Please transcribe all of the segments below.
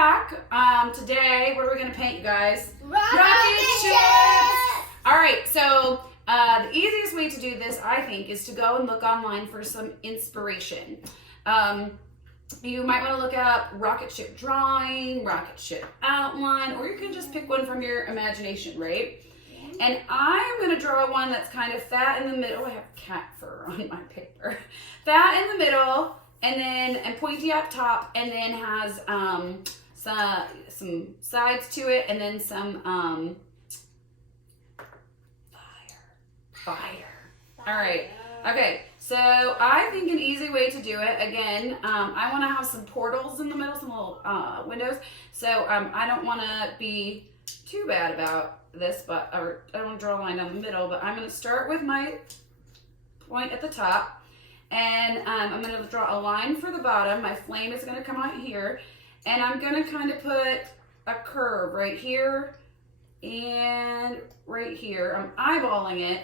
back. Today, what are we going to paint, you guys? Rocketship! All right, so the easiest way to do this, I think, is to go and look online for some inspiration. You might want to look up Rocketship drawing, Rocketship outline, or you can just pick one from your imagination, right? And I'm going to draw one that's kind of fat in the middle. I have cat fur on my paper. Fat in the middle, and pointy up top, and then has some sides to it, and then some fire. All right. Okay. So I think an easy way to do it, again, I want to have some portals in the middle, some little windows. So I don't want to be too bad about this, but I don't want to draw a line down the middle, but I'm going to start with my point at the top, and I'm going to draw a line for the bottom. My flame is going to come out here, and I'm going to kind of put a curve right here and right here. I'm eyeballing it,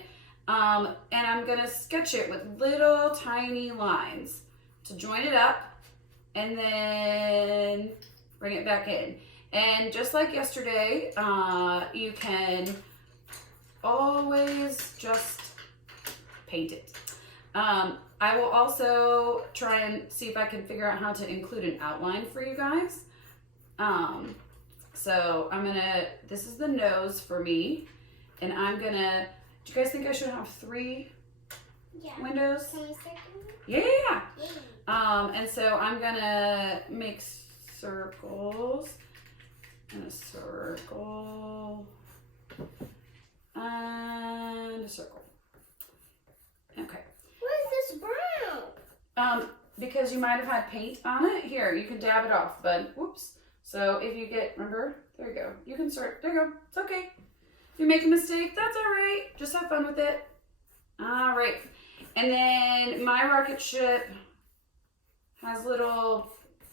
and I'm going to sketch it with little tiny lines to join it up and then bring it back in. And just like yesterday, you can always just paint it. I will also try and see if I can figure out how to include an outline for you guys. So I'm gonna, this is the nose for me, and I'm gonna, do you guys think I should have 3 windows? Can we start doing it? Yeah. And so I'm gonna make circles. And a circle, and a circle. Okay. Why is this brown? Because you might have had paint on it. Here, you can dab it off, bud. Whoops. So if you get, remember, there you go. You can sort, there you go. It's okay. If you make a mistake, that's all right. Just have fun with it. All right. And then my Rocketship has little,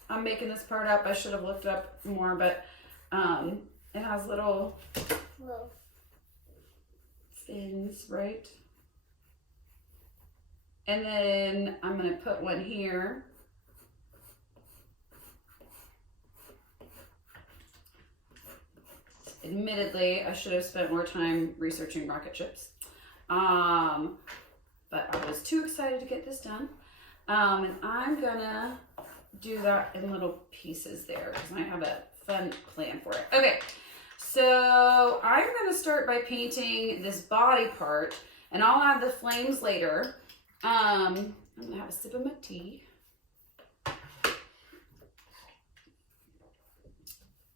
I'm making this part up. I should have looked up more, but it has little fins, right? And then I'm going to put one here. Admittedly, I should have spent more time researching rocket ships. But I was too excited to get this done. And I'm going to do that in little pieces there because I have a fun plan for it. Okay, so I'm going to start by painting this body part, and I'll add the flames later. I'm going to have a sip of my tea.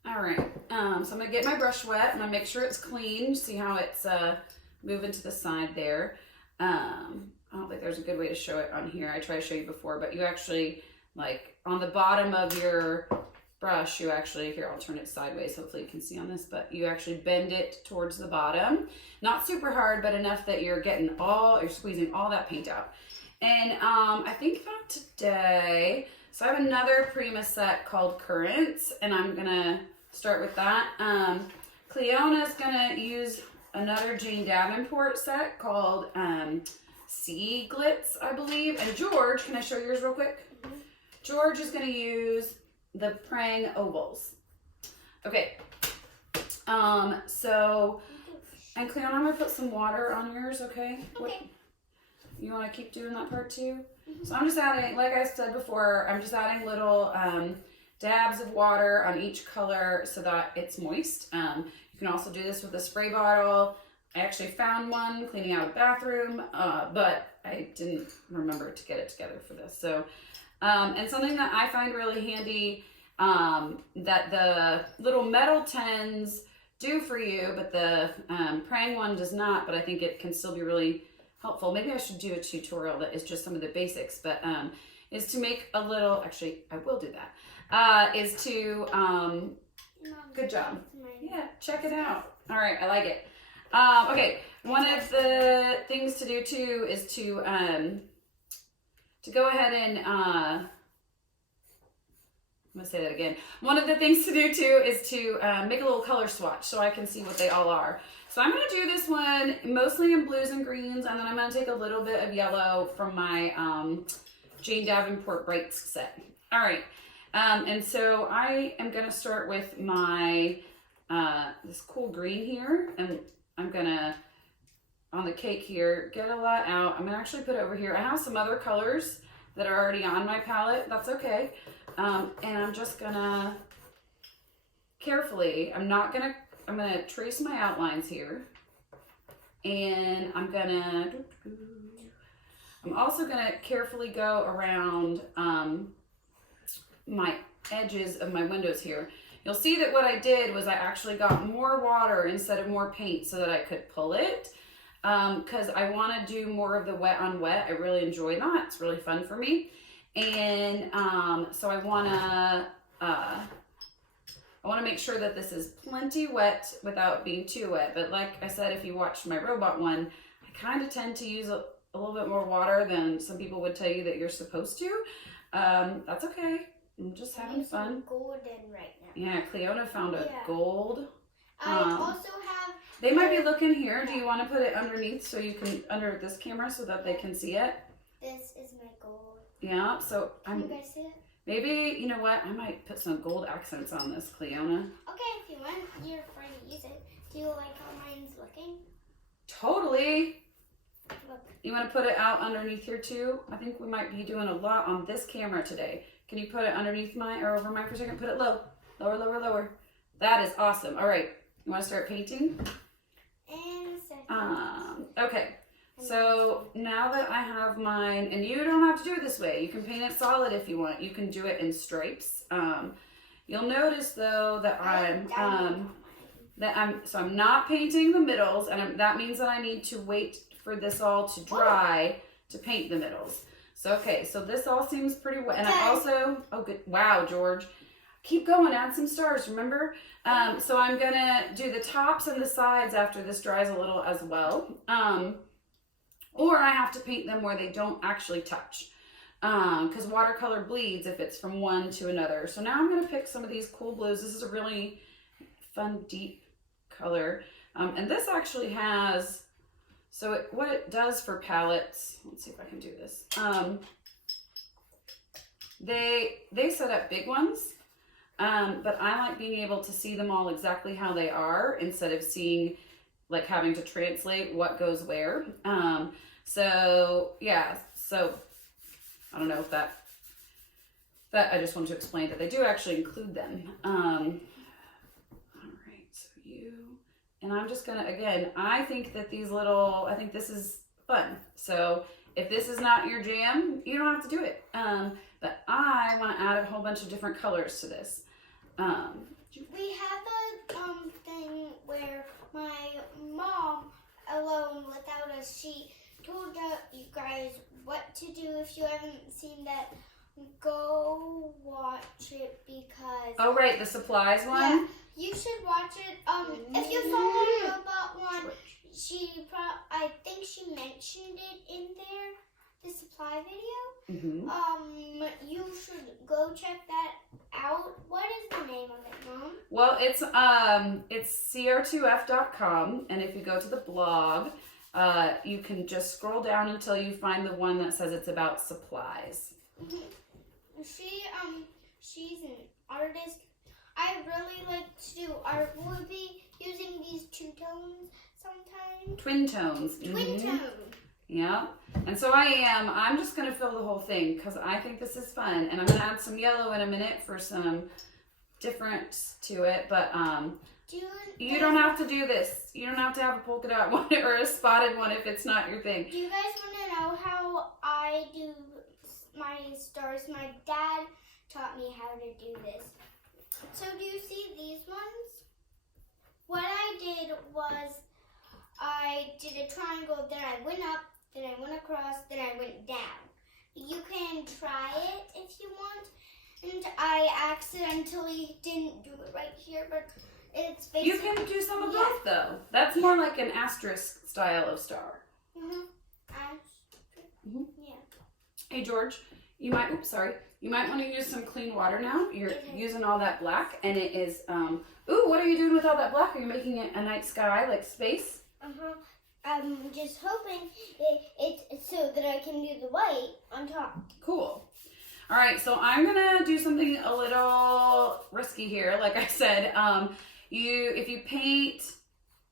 All right, so I'm going to get my brush wet. I'm going to make sure it's clean. See how it's moving to the side there. I don't think there's a good way to show it on here. I tried to show you before, but you actually, like, on the bottom of your brush, you actually, here, I'll turn it sideways, hopefully you can see on this, but you actually bend it towards the bottom. Not super hard, but enough that you're getting you're squeezing all that paint out. And I think about today, so I have another Prima set called Currents, and I'm gonna start with that. Cleona's gonna use another Jane Davenport set called Sea Glitz, I believe. And George, can I show yours real quick? Mm-hmm. George is gonna use the Prang Ovals. Okay. So, and Cleona, I'm gonna put some water on yours, okay? Okay. You wanna keep doing that part too? Mm-hmm. So I'm just adding, like I said before, I'm just adding little dabs of water on each color so that it's moist. You can also do this with a spray bottle. I actually found one cleaning out a bathroom, but I didn't remember to get it together for this. So, and something that I find really handy that the little metal tins do for you, but the Prang one does not, but I think it can still be really helpful. Maybe I should do a tutorial that is just some of the basics, but is to make a little, actually, I will do that, is to, good job. Yeah, check it out. All right, I like it. Okay, one of the things to do too is to go ahead and, I'm gonna say that again. One of the things to do too is to make a little color swatch so I can see what they all are. So I'm gonna do this one mostly in blues and greens, and then I'm gonna take a little bit of yellow from my Jane Davenport Brights set. All right, And so I am going to start with my, this cool green here. And I'm going to, on the cake here, get a lot out. I'm going to actually put it over here. I have some other colors that are already on my palette. That's okay. And I'm just going to carefully, I'm going to trace my outlines here. And I'm also going to carefully go around my edges of my windows here. You'll see that what I did was I actually got more water instead of more paint so that I could pull it. Because I want to do more of the wet on wet. I really enjoy that. It's really fun for me. And so I want to make sure that this is plenty wet without being too wet. But like I said, if you watched my robot one, I kind of tend to use a little bit more water than some people would tell you that you're supposed to. That's okay. I'm just having fun. Golden right now. Yeah, Cleona found a gold. I also have. They might be looking here. Do you want to put it underneath so you can, under this camera so that they can see it? This is my gold. Yeah, so Can you guys see it? maybe, you know what? I might put some gold accents on this, Cleona. Okay, if you want, you're free to use it. Do you like how mine's looking? Totally. Look. You want to put it out underneath here too? I think we might be doing a lot on this camera today. Can you put it underneath mine or over mine for a second? Put it low. Lower, lower, lower. That is awesome. All right. You want to start painting? And second. Okay. So now that I have mine, and you don't have to do it this way. You can paint it solid if you want. You can do it in stripes. You'll notice though that I'm not painting the middles, and that means that I need to wait for this all to dry to paint the middles. So, okay, so this all seems pretty wet. And I also, oh good, wow, George. Keep going, add some stars, remember? So I'm gonna do the tops and the sides after this dries a little as well. Or I have to paint them where they don't actually touch. Because watercolor bleeds if it's from one to another. So now I'm gonna pick some of these cool blues. This is a really fun, deep color. And this actually has, so what it does for palettes, let's see if I can do this. They set up big ones, but I like being able to see them all exactly how they are instead of seeing, like having to translate what goes where. So yeah, so I don't know if that I just wanted to explain that they do actually include them. And I'm just gonna, again, I think that I think this is fun. So if this is not your jam, you don't have to do it. But I want to add a whole bunch of different colors to this. We have a thing where my mom, alone without us, she told you guys what to do. If you haven't seen that, go watch it because... Oh, right, the supplies one? Yeah, you should watch it. If you follow Robot one, I think she mentioned it in there, the supply video. You should go check that out. What is the name of it, Mom? Well, it's CR2F.com, and if you go to the blog, you can just scroll down until you find the one that says it's about supplies. She's an artist. I really like to do art. We'll be using these two-tones sometimes. Twin tones. Twin tones. Yeah. And so I'm just going to fill the whole thing because I think this is fun. And I'm going to add some yellow in a minute for some difference to it. But you don't have to do this. You don't have to have a polka dot one or a spotted one if it's not your thing. Do you guys want to know how I do my stars? My dad taught me how to do this. So do you see these ones? What I did was I did a triangle, then I went up, then I went across, then I went down. You can try it if you want. And I accidentally didn't do it right here, but it's basically... You can do some of both though. That's more like an asterisk style of star. Yeah. Hey George, you might want to use some clean water now. You're using all that black, and it is, ooh, what are you doing with all that black? Are you making it a night sky, like space? I'm just hoping it's so that I can do the white on top. Cool. All right, so I'm gonna do something a little risky here. Like I said,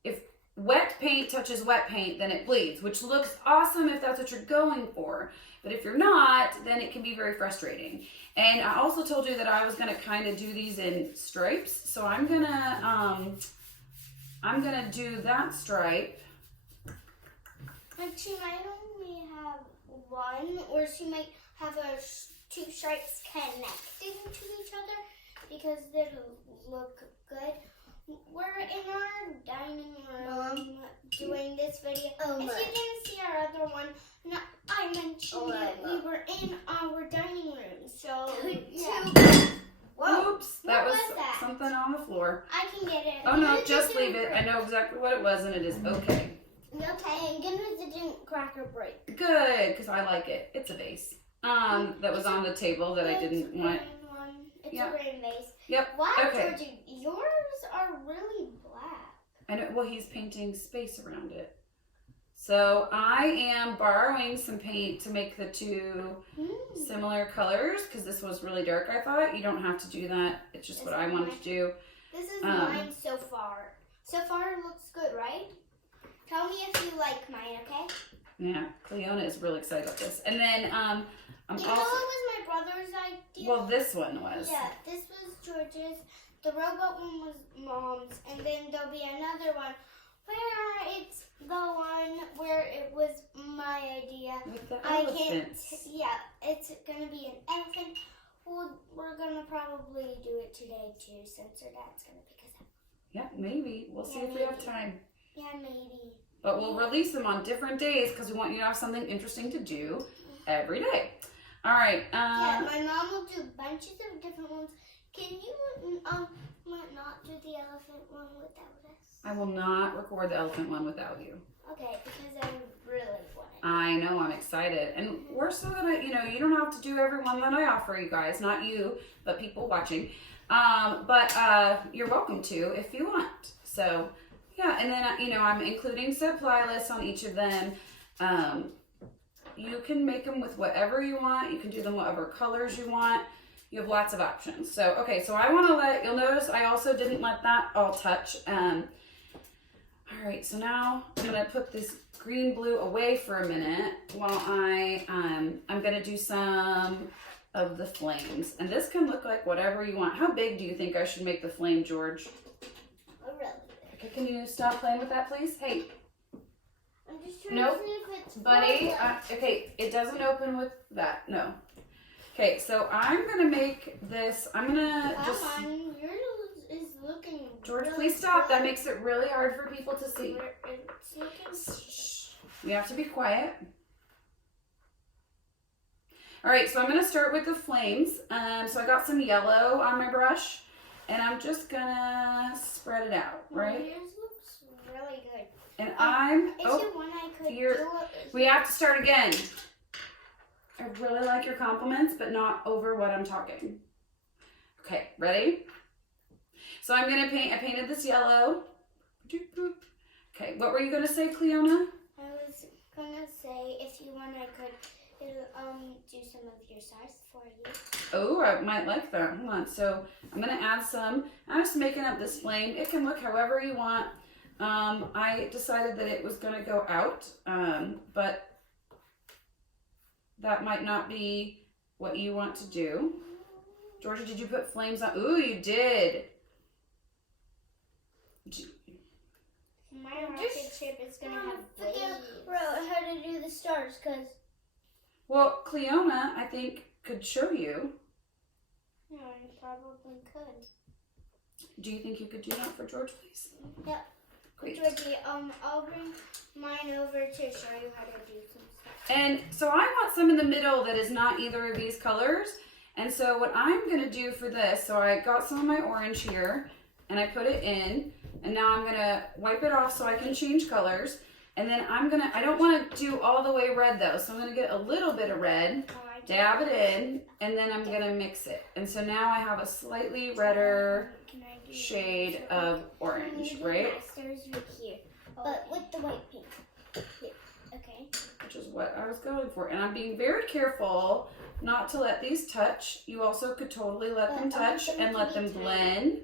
if wet paint touches wet paint, then it bleeds, which looks awesome if that's what you're going for. But if you're not, then it can be very frustrating. And I also told you that I was gonna kind of do these in stripes. So I'm gonna do that stripe. But she might only have one, or she might have two stripes connecting to each other because they'll look good. We're in our dining room doing this video. If you didn't see our other one, I mentioned it. We were in our dining room. So, yeah. Oops, that was something on the floor. I can get it. Oh no, just leave it. I know exactly what it was and it is okay. Okay, and goodness it didn't crack or break. Good, because I like it. It's a vase. That was on the table that I didn't want. It's a green vase. Yep. Wow, Okay. Georgie, yours are really black. I know. Well, he's painting space around it. So I am borrowing some paint to make the two similar colors because this was really dark. I thought you don't have to do that. It's just what I wanted to do. This is mine so far. So far, it looks good, right? Tell me if you like mine, okay? Yeah, Cleona is really excited about this. And then I'm know it was my brother's idea? Well, this one was. Yeah, this was George's. The robot one was Mom's. And then there'll be another one where it's the one where it was my idea. With the elephants. It's going to be an elephant. Well, we're going to probably do it today, too, since our dad's going to pick us up. Yeah, maybe. We'll see if we have time. Yeah, maybe. But we'll release them on different days because we want you to have something interesting to do every day. All right. Yeah, my mom will do bunches of different ones. Can you not do the elephant one without us? I will not record the elephant one without you. Okay, because I really want it. I know, I'm excited. And we're so that you don't have to do every one that I offer you guys. Not you, but people watching. But you're welcome to if you want. So, yeah, and then, I'm including supply lists on each of them. You can make them with whatever you want. You can do them whatever colors you want. You have lots of options. So, okay, so I want to you'll notice I also didn't let that all touch. All right, so now I'm going to put this green blue away for a minute while I'm going to do some of the flames. And this can look like whatever you want. How big do you think I should make the flame, George? Really big. Okay, can you stop playing with that, please? Hey. I'm just trying to see if it's buddy. Okay, it doesn't open with that. No. Okay, so I'm going to make this. I'm going to just... Come on, yours is looking George, really please stop. good. That makes it really hard for people to see. It's looking... Shh. You have to be quiet. All right, so I'm going to start with the flames. So I got some yellow on my brush, and I'm just going to spread it out, right? Yours looks really good. And we have to start again. I really like your compliments, but not over what I'm talking. Okay, ready? So I'm going to paint. I painted this yellow. Okay, what were you going to say, Cleona? I was going to say, if you want, I could do some of your stars for you. Oh, I might like that. Hold on. So I'm going to add some. I'm just making up this flame. It can look however you want. I decided that it was going to go out, but that might not be what you want to do. Georgia, did you put flames on? Ooh, you did. My Rocketship is going to have how to do the stars, because... Well, Cleona, I think, could show you. Yeah, I probably could. Do you think you could do that for George, please? Yep. Great. Georgie, I'll bring mine over to show you how to do some stuff. And so I want some in the middle that is not either of these colors. And so what I'm going to do for this, so I got some of my orange here, and I put it in, and now I'm going to wipe it off so I can change colors. And then I don't want to do all the way red though, so I'm going to get a little bit of red, dab it in, and then I'm going to mix it. And so now I have a slightly redder shade of orange, right? Stars right here, but with the white paint. Here. Okay. which is what I was going for. And I'm being very careful not to let these touch. You also could totally let them touch and let them blend.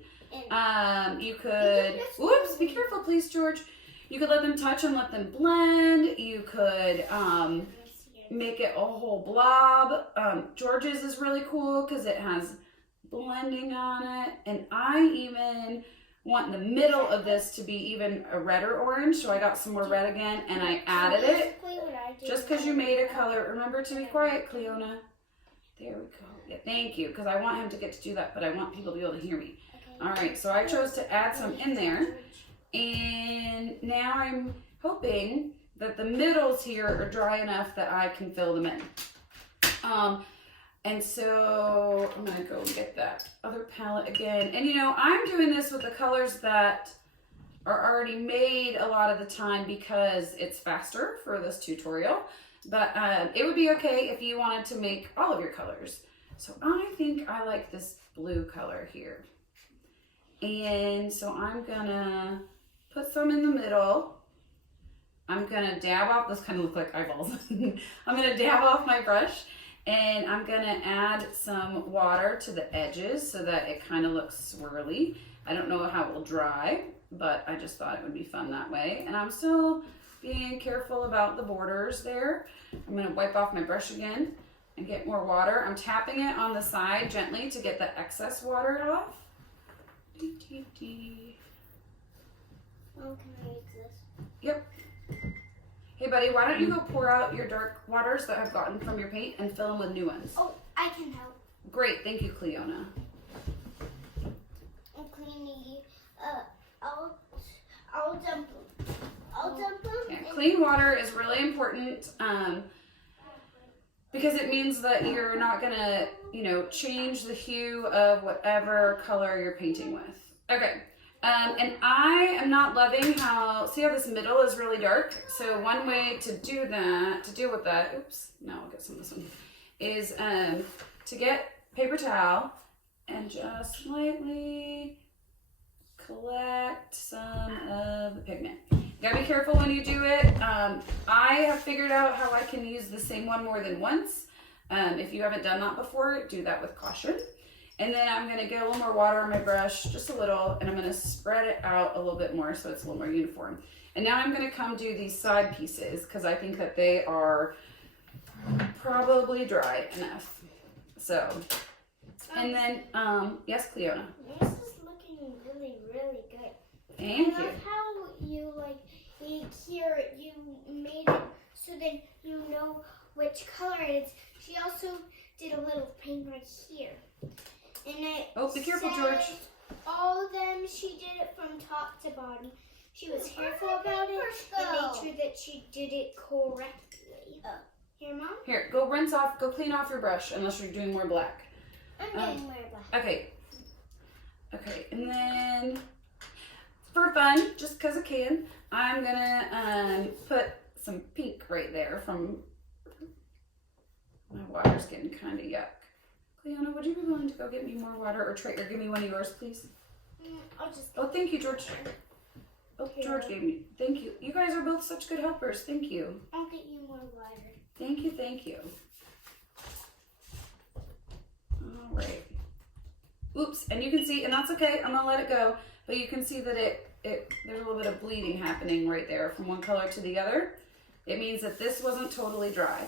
You could, whoops, be careful please, George. You could let them touch and let them blend. You could make it a whole blob. George's is really cool because it has blending on it. And I even want the middle of this to be even a redder orange. So I got some more red again and I added it. Just because you made a color. Remember to be quiet, Cleona. There we go. Yeah, thank you. Because I want him to get to do that, but I want people to be able to hear me. Okay. All right, so I chose to add some in there. And now I'm hoping that the middles here are dry enough that I can fill them in. And so I'm gonna go get that other palette again. And you know, I'm doing this with the colors that are already made a lot of the time because it's faster for this tutorial. But it would be okay if you wanted to make all of your colors. So I think I like this blue color here. And so I'm gonna put some in the middle. I'm gonna dab off, this kind of look like eyeballs. I'm gonna dab off my brush and I'm gonna add some water to the edges so that it kind of looks swirly. I don't know how it will dry, but I just thought it would be fun that way. And I'm still being careful about the borders there. I'm gonna wipe off my brush again and get more water. I'm tapping it on the side gently to get the excess water off. Oh, can I use this? Yep. Hey buddy, why don't you go pour out your dark waters that I've gotten from your paint and fill them with new ones? Oh, I can help. Great, thank you, Cleona. I'm cleaning. I'll dump them. Yeah, clean water is really important because it means that you're not gonna, you know, change the hue of whatever color you're painting with. Okay. And I am not loving how, see how this middle is really dark? So one way to do that, to deal with that, oops, no, I'll get some of this one, is to get paper towel and just lightly collect some of the pigment. You gotta be careful when you do it. I have figured out how I can use the same one more than once. If you haven't done that before, do that with caution. And then I'm gonna get a little more water on my brush, just a little, and I'm gonna spread it out a little bit more so it's a little more uniform. And now I'm gonna come do these side pieces because I think that they are probably dry enough. So, and then, yes, Cleona? This is looking really, really good. Thank you. I love how you, here, you made it so that you know which color it is. She also did a little paint right here. And it be careful, George. All of them, she did it from top to bottom. She was careful about it and made sure that she did it correctly. Here, Mom? Here, go rinse off, go clean off your brush unless you're doing more black. I'm doing more black. Okay. Okay, and then for fun, just because I can, I'm gonna put some pink right there from, my water's getting kind of yuck. Cleona, would you be willing to go get me more water or give me one of yours, please? I'll just. Oh, thank you, George. Oh, George gave me. Thank you. You guys are both such good helpers. Thank you. I'll get you more water. Thank you, thank you. All right. Oops, and you can see, and that's okay. I'm gonna let it go, but you can see that there's a little bit of bleeding happening right there from one color to the other. It means that this wasn't totally dry.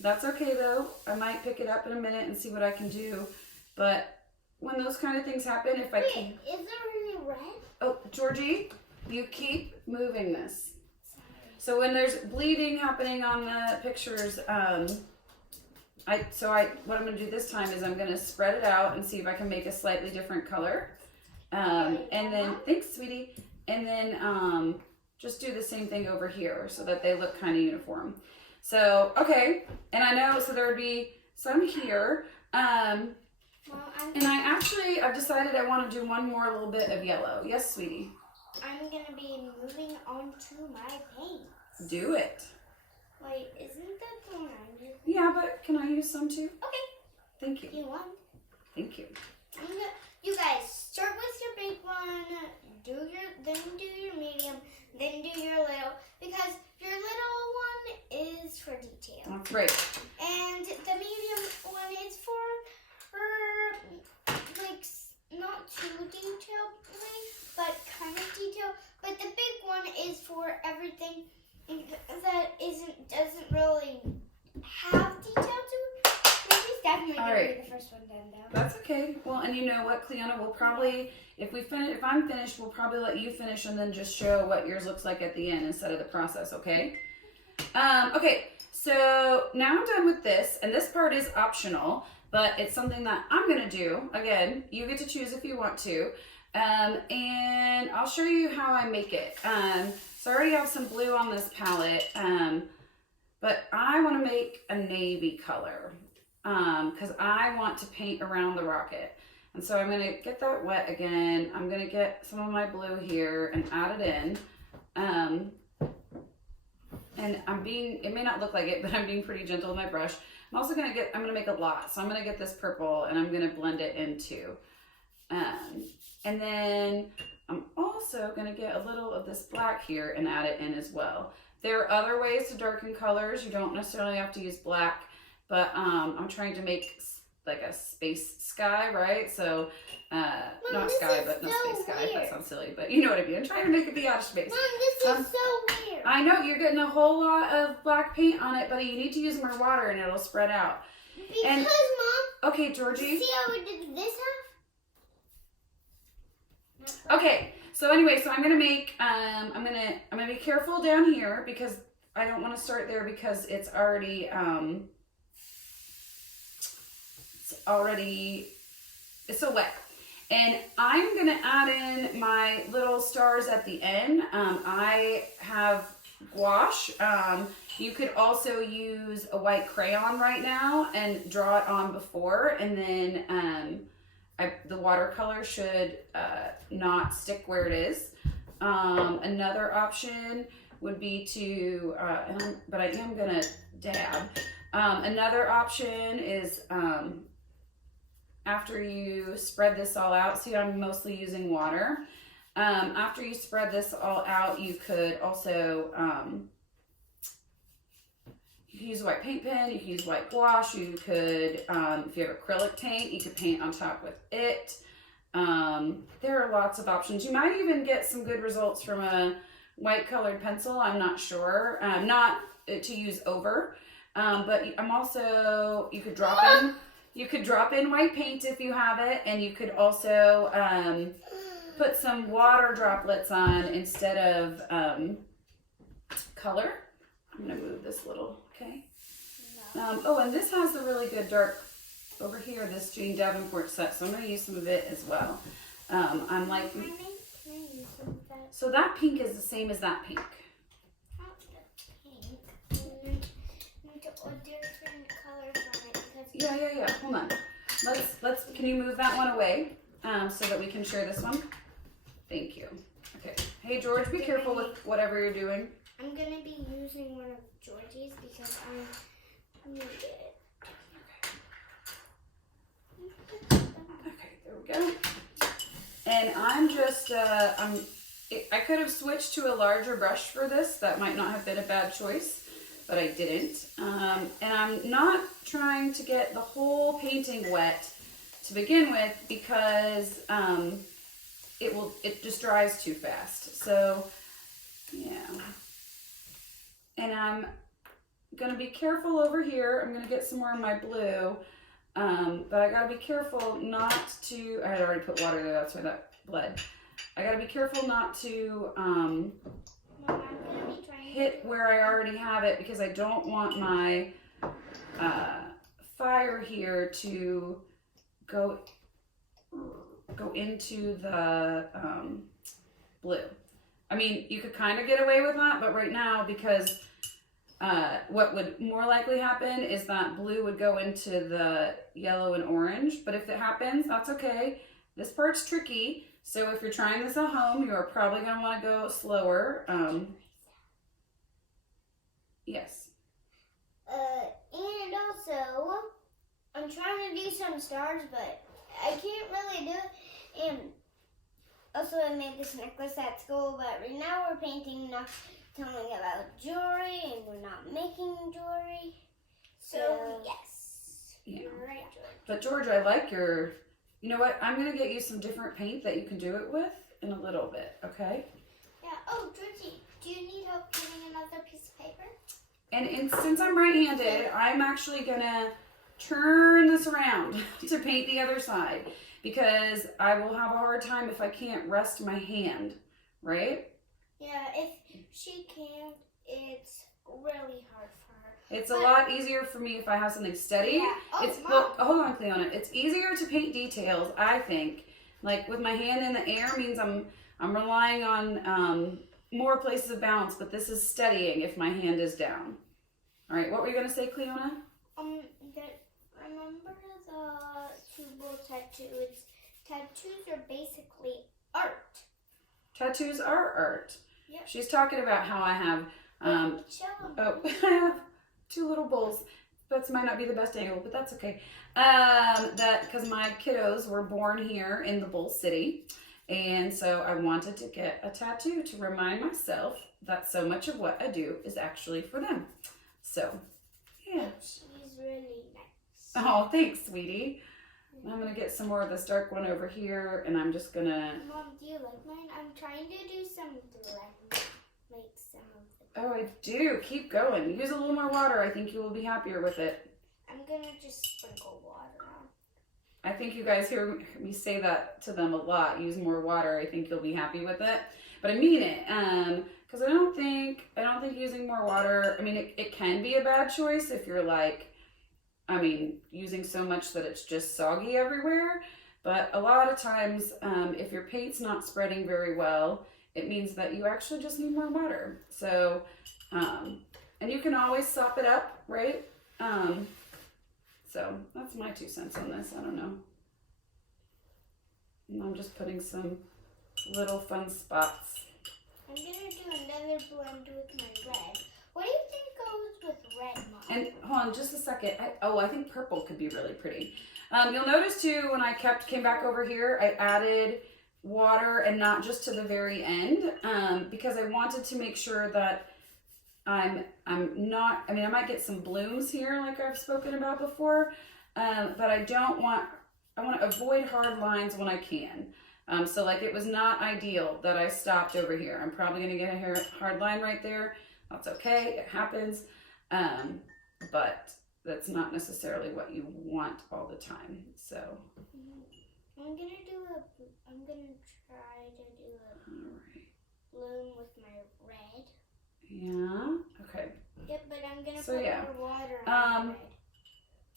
That's okay though. I might pick it up in a minute and see what I can do. But when those kind of things happen, if I can. Is there any red? Oh, Georgie, you keep moving this. So when there's bleeding happening on the pictures, what I'm gonna do this time is I'm gonna spread it out and see if I can make a slightly different color. And then, thanks sweetie. And then just do the same thing over here so that they look kind of uniform. So, okay, and I know, so there would be some here, and I've decided I want to do one more little bit of yellow. Yes, sweetie? I'm going to be moving on to my paint. Do it. Wait, isn't that the one I'm using? Yeah, but can I use some too? Okay. Thank you. You want? Thank you. You guys, start with your big one, then do your medium, then do your little, because your little one Right. And the medium one is for like not too detailed, but kind of detailed. But the big one is for everything that doesn't really have detail to it. Maybe definitely All gonna right. be the first one done though. That's okay. Well, and you know what, Cleona, we'll probably, if I'm finished, we'll probably let you finish and then just show what yours looks like at the end instead of the process, okay? Okay, so now I'm done with this, and this part is optional, but it's something that I'm gonna do. Again, you get to choose if you want to. And I'll show you how I make it. So I already have some blue on this palette, but I want to make a navy color because I want to paint around the rocket. And so I'm going to get that wet again. I'm going to get some of my blue here and add it in. And it may not look like it, but I'm being pretty gentle with my brush. I'm also going to make a lot. So I'm going to get this purple and I'm going to blend it in too. And then I'm also going to get a little of this black here and add it in as well. There are other ways to darken colors. You don't necessarily have to use black, but I'm trying to make like a space sky, right? So, not sky, but no space sky. That sounds silly, but you know what I mean. I'm trying to make it be out of space. Mom, this is so weird. I know, you're getting a whole lot of black paint on it, buddy. You need to use more water and it'll spread out. Because, Mom. Okay, Georgie. See how we did this half? Okay, so anyway, so I'm gonna make, I'm gonna be careful down here because I don't want to start there because it's already it's so wet. And I'm gonna add in my little stars at the end. I have gouache. You could also use a white crayon right now and draw it on before, and then the watercolor should not stick where it is. Another option would be to, but I am gonna dab. Another option is after you spread this all out, see I'm mostly using water. After you spread this all out, you could also, you can use a white paint pen, you can use white gouache, you could, if you have acrylic paint, you could paint on top with it. There are lots of options. You might even get some good results from a white colored pencil, I'm not sure. Not to use over, but I'm also, you could drop in white paint if you have it, and you could also put some water droplets on instead of color. I'm gonna move this little, okay? Oh, and this has the really good dark over here, this Jane Davenport set, so I'm gonna use some of it as well. I'm like, so that pink is the same as that pink. Not the pink. A different color from it because Yeah. Hold on. Let's. Can you move that one away so that we can share this one? Thank you. Okay. Hey George, be careful with whatever you're doing. I'm gonna be using one of Georgie's because I need it. Okay, there we go. And I'm just I could have switched to a larger brush for this. That might not have been a bad choice, but I didn't. And I'm not trying to get the whole painting wet to begin with because it just dries too fast. So yeah. And I'm gonna be careful over here. I'm gonna get some more of my blue, but I gotta be careful not to. I had already put water there. That's why that bled. I gotta be careful not to hit where I already have it because I don't want my fire here to go into the blue. I mean, you could kind of get away with that, but right now, because what would more likely happen is that blue would go into the yellow and orange, but if it happens, that's okay. This part's tricky, so if you're trying this at home, you are probably going to want to go slower. Yes. And also, I'm trying to do some stars, but I can't really do it. And also, I made this necklace at school, but right now we're painting, not telling about jewelry, and we're not making jewelry. So, yes. Yeah. You're right, George. But George, I like your, you know what? I'm going to get you some different paint that you can do it with in a little bit, okay? Yeah. Oh, Georgie, do you need help getting another piece of paper? And since I'm right-handed, I'm actually going to turn this around to paint the other side because I will have a hard time if I can't rest my hand, right? Yeah, if she can't, it's really hard for her. It's a lot easier for me if I have something steady. Yeah. Oh, It's Mom. well, hold on, Cleona. It's easier to paint details, I think. Like with my hand in the air means I'm relying on more places of balance, but this is steadying if my hand is down. All right, what were you gonna say, Cleona? Remember the tubal tattoos? Tattoos are basically art. Tattoos are art. Yep. She's talking about how I have Show them. oh I have two little bowls. That might not be the best angle, but that's okay. That because my kiddos were born here in the Bull City, and so I wanted to get a tattoo to remind myself that so much of what I do is actually for them. So, yeah. She's really nice. Oh, thanks, sweetie. I'm gonna get some more of this dark one over here, and I'm just gonna. Mom, do you like mine? I'm trying to do some blend, like some of the. Oh, I do. Keep going. Use a little more water. I think you will be happier with it. I'm gonna just sprinkle water on. I think you guys hear me say that to them a lot. Use more water. I think you'll be happy with it. But I mean it. Because I don't think using more water. I mean, it can be a bad choice if you're like, using so much that it's just soggy everywhere. But a lot of times, if your paint's not spreading very well, it means that you actually just need more water. So, and you can always sop it up, right? So that's my 2 cents on this. I don't know. And I'm just putting some little fun spots. I'm gonna do another blend with my red. What do you think goes with red, Mom? And hold on just a second. I think purple could be really pretty. You'll notice too when I came back over here, I added water and not just to the very end because I wanted to make sure that I'm not, I might get some blooms here like I've spoken about before, but I want to avoid hard lines when I can. So like it was not ideal that I stopped over here. I'm probably going to get a hard line right there. That's okay. It happens. But that's not necessarily what you want all the time. So I'm gonna try to do a bloom with my red. Yeah. Okay. Yep, but I'm gonna put more water on red.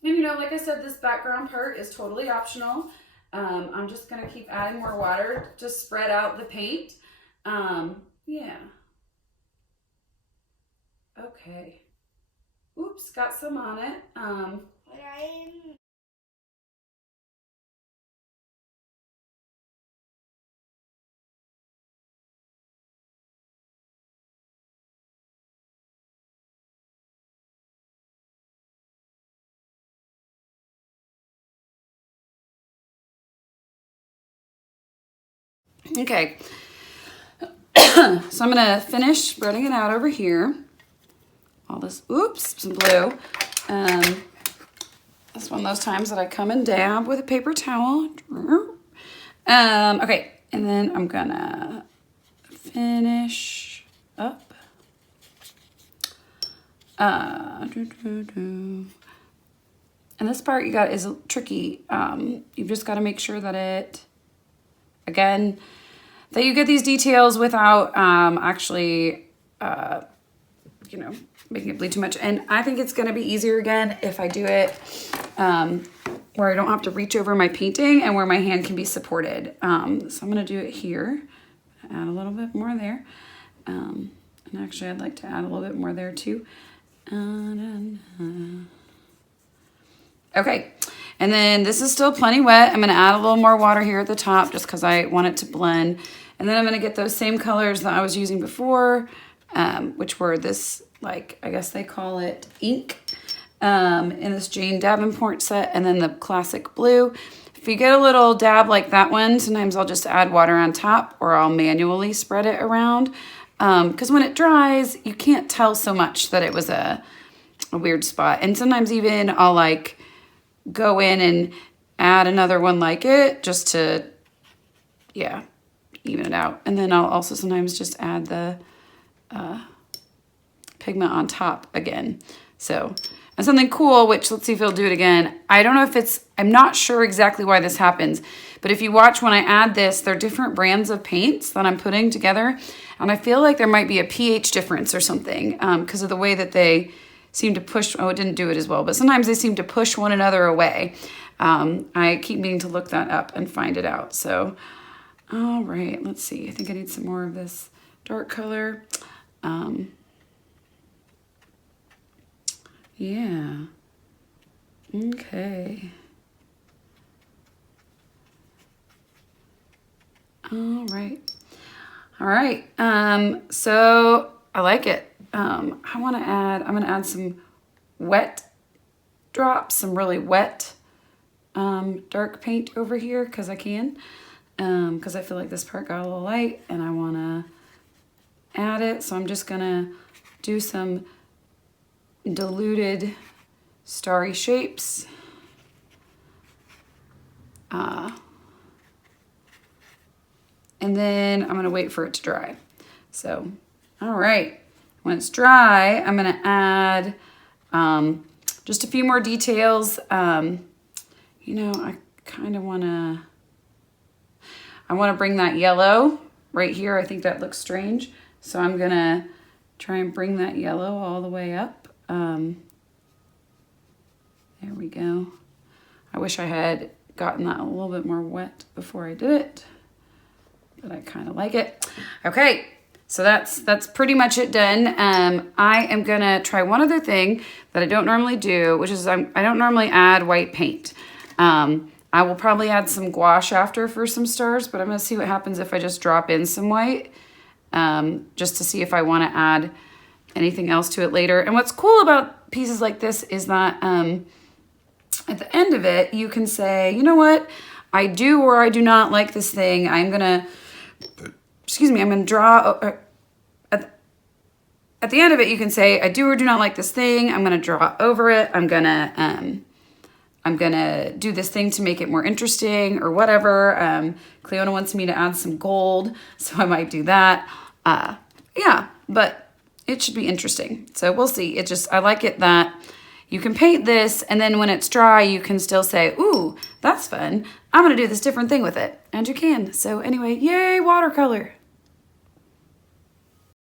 And like I said, this background part is totally optional. I'm just gonna keep adding more water to spread out the paint. Yeah. Okay. Oops, got some on it. But I am. Okay. So I'm gonna finish spreading it out over here. All this, oops, some blue. That's one of those times that I come and dab with a paper towel. Okay, and then I'm gonna finish up. And this part you got is tricky. You've just got to make sure that that you get these details without actually, making it bleed too much. And I think it's going to be easier again if I do it where I don't have to reach over my painting and where my hand can be supported. So I'm going to do it here. Add a little bit more there. And actually I'd like to add a little bit more there too. Okay, and then this is still plenty wet. I'm going to add a little more water here at the top just because I want it to blend. And then I'm going to get those same colors that I was using before, which were this, like, I guess they call it ink, in this Jane Davenport set, and then the classic blue. If you get a little dab like that one, sometimes I'll just add water on top or I'll manually spread it around. Because when it dries, you can't tell so much that it was a a weird spot. And sometimes even I'll like go in and add another one like it just to, yeah, even it out. And then I'll also sometimes just add the pigment on top again. So, and something cool, which let's see if it'll do it again. I don't know if it's, I'm not sure exactly why this happens, but if you watch when I add this, they're different brands of paints that I'm putting together. And I feel like there might be a pH difference or something because of the way that they seem to push, oh, it didn't do it as well, but sometimes they seem to push one another away. I keep meaning to look that up and find it out. So, all right, let's see. I think I need some more of this dark color. Yeah. Okay. All right. All right. So I like it. I'm going to add some wet drops, some really wet dark paint over here because I can. Because I feel like this part got a little light and I want to add it. So I'm just going to do some diluted starry shapes. And then I'm going to wait for it to dry. So, all right. When it's dry, I'm going to add just a few more details. You know, I kind of want to, bring that yellow right here. I think that looks strange. So I'm going to try and bring that yellow all the way up. There we go. I wish I had gotten that a little bit more wet before I did it, but I kind of like it. Okay, so that's pretty much it done. I am gonna try one other thing that I don't normally do, which is I don't normally add white paint. I will probably add some gouache after for some stars, but I'm gonna see what happens if I just drop in some white, just to see if I wanna add anything else to it later. And what's cool about pieces like this is that at the end of it, you can say, you know what, I do or I do not like this thing. I'm gonna draw, at the end of it, you can say, I do or do not like this thing. I'm gonna draw over it. I'm gonna do this thing to make it more interesting or whatever. Cleona wants me to add some gold, so I might do that. Yeah, but it should be interesting. So we'll see. I like it that you can paint this and then when it's dry, you can still say, ooh, that's fun. I'm gonna do this different thing with it. And you can. So anyway, yay, watercolor.